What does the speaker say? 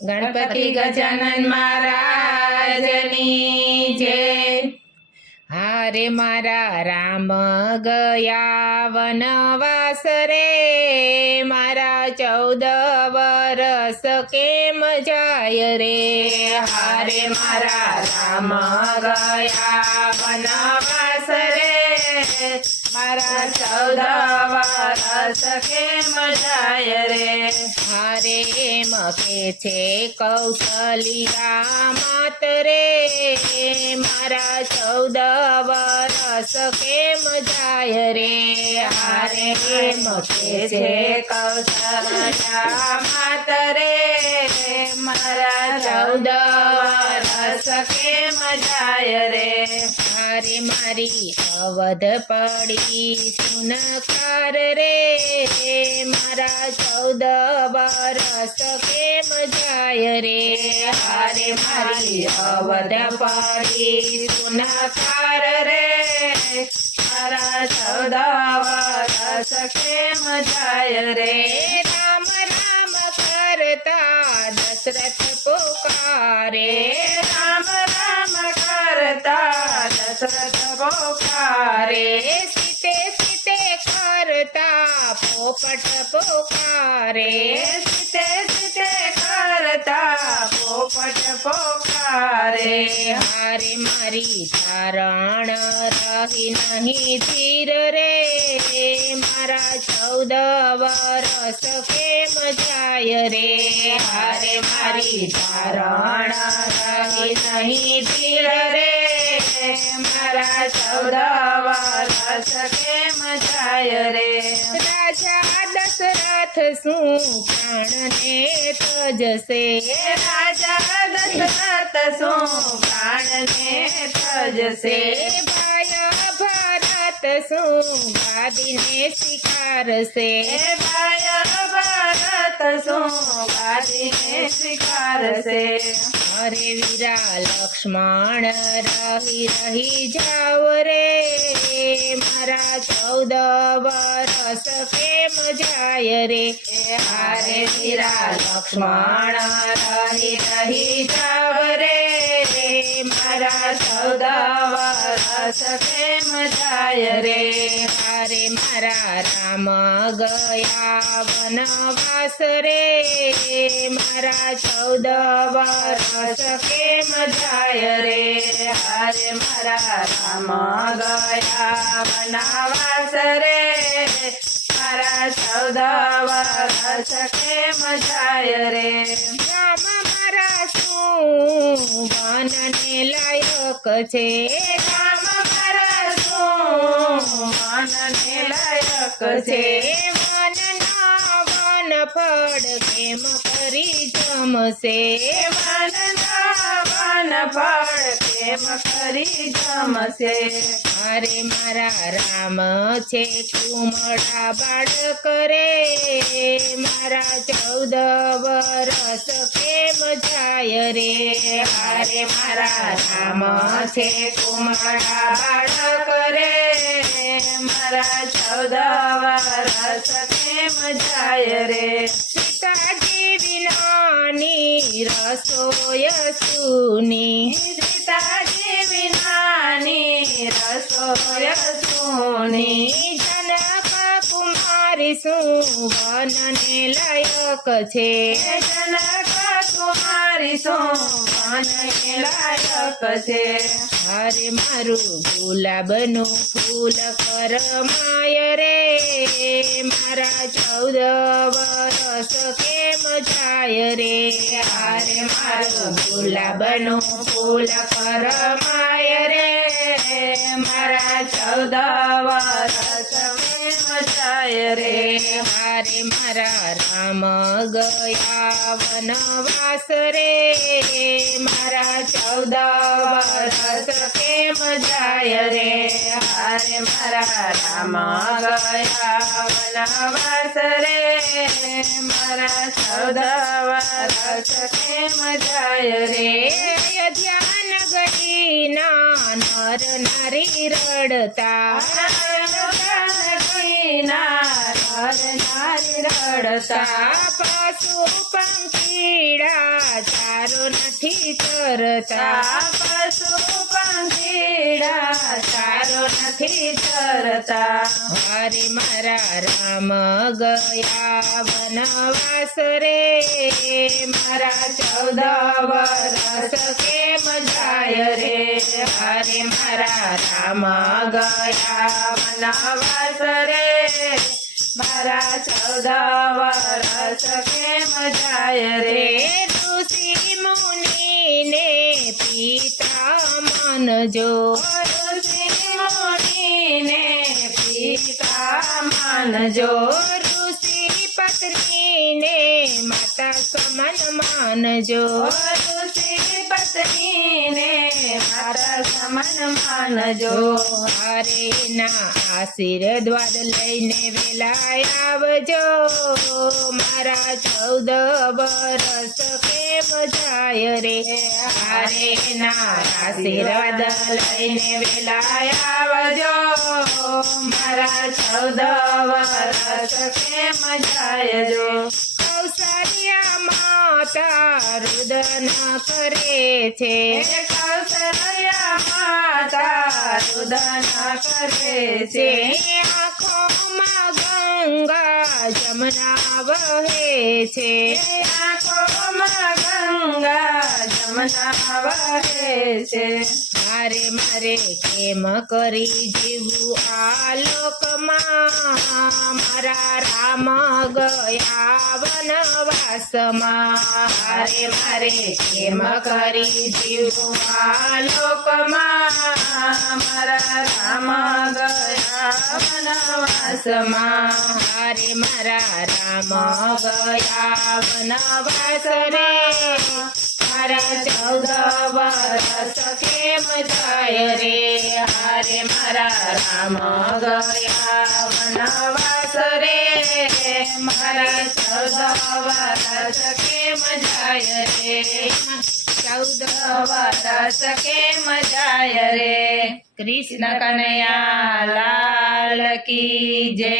ગણપતિ ગજાનન મહારાજની જય। હારે મારા રામ ગયા વનવાસ રે, મારા 14 વરસ કેમ જાય રે। હારે મારા રામ ગયા વનવાસ રે, મારા 14 વરસ કેમ જાય રે। હારે મકે છે કૌશલિયા માત રે, મારા 14 વરસ કેમ જાય રે। હારે મકે છે કૌશલિયા માત રે, મારા 14 વરસ કેમ જાય રે। હારે મારી અવધ પડી સુનકાર રે, મારા 14 વરસ કેમ જાય રે। હારે મારી અવધ પડી સુનકાર રે, મારા 14 વરસ કેમ જાય રે। રામ રામ કરતા દશરથ પુકારે, રામ રામ કરતા દશરથ પુકારે, સીતે સીતે કરતા પોપટ પુકારે, સીતે સીતે કરતા પોપટ પુકારે। હારે મારી ધારણ રહી નહીં ધીર રે, મારા 14 વરસ કેમ જાય રે। હારે મારી ધારણ રહી નહીં ધીર રે, મારા 14 વરસ કેમ જાય રે। રાજા દશરથ શું પ્રાણને તજશે, રાજા દશરથ શું પ્રાણને તજશે। ભાય ભરત શું ગાદીને સ્વીકારશે, ભાય ભરત શું ગાદીને સ્વીકારશે। હરે વીરા લક્ષ્મણ રહી રહી જાવ રે, મારા 14 વરસ કેમ જાય રે। હારે વીરા લક્ષ્મણ રહી રહી જાવ રે, મારા 14 વરસ કેમ જાય રે। હારે મારા રામ ગયા વનવાસ રે, મારા 14 વરસ કેમ જાય રે। હારે મારા રામ ગયા વનવાસ રે, મારા 14 વરસ કેમ જાય રે। રામ મારા શું વનને લાયક છે, રામ મારા શું વનને લાયક છે। વનના વન ફળ કેમ કરી જમશે, વનના વન ફળ કેમ કરી જમશે। હારે મારા રામ છે કુમળા બાળક રે, મારા 14 વરસ કેમ જાય રે। હારે મારા રામ છે કુમળા બાળક રે, મારા 14 વરસ કેમ જાય રે। સીતાજી વિનાની રસોય સુની, સીતાજી વિનાની રસોય સુની। જનક કુમારી શું વનને લાયક છે, જનક કુમારી શું વનને લાયક છે। હારે મારું ગુલાબનું ફૂલ કરમાય રે, મારા 14 વરસ કેમ જાય રે। હારે મારું ગુલાબનું ફૂલ કરમાય રે, મારા 14 વરસ કેમ જાય રે। હારે મારા રામ ગયા વનવાસ રે, મારા 14 વરસ કેમ જાય રે। હારે મારા રામ ગયા વનવાસ રે, મારા 14 વરસ કેમ જાય રે। અયોધ્યા નગરીના નર નારી રડતા, નર નારી રડતા, પશુ પંખીડા નથી તરતા પશુ પંખીડા ચારો નથી તરતા હારે મારા રામ ગયા વનવાસ રે મારા 14 વરસ કેમ જાય રે હારે મારા રામ ગયા વનવાસ રે મારા 14 વરસ કેમ જાય રે ઋષિ મુનિને પિતા માનજો ઋષિ મુનિને પિતા માનજો ઋષિ પત્નીને માતા સમાન માનજો ઋષિ પત્નીને માતા સમાન માનજો હારે ના આશીર્વાદ લઈને વેલા આવજો મારા 14 વરસ કેમ જાય રે હારે ના આશીર્વાદ લઈને વેલા આવજો મારા 14 વરસ કેમ જાય જો કૌશલ્યા માતા રુદન કરે છે કૌશલ્યા માતા રુદન કરે છે છે આંખોમાં ગંગા જમના વહે છે આંખોમાં ગંગા જમના વહે છે મારે મારે કેમ કરી જીવવું આ લોકમાં મારા રામ ગયા વનવાસમાં હારે મારે કેમ કરી જીવવું આ લોકમાં મારા રામ ગયા વનવાસમાં હારે મારા રામ ગયા વનવાસ રે મારા 14 વરસ કેમ જાય રે હારે મારા રામ ગયા વનવાસ રે મારા 14 વરસ કેમ જાય રે 14 વરસ કેમ જાય રે કૃષ્ણ કનૈયા લાલ કી જય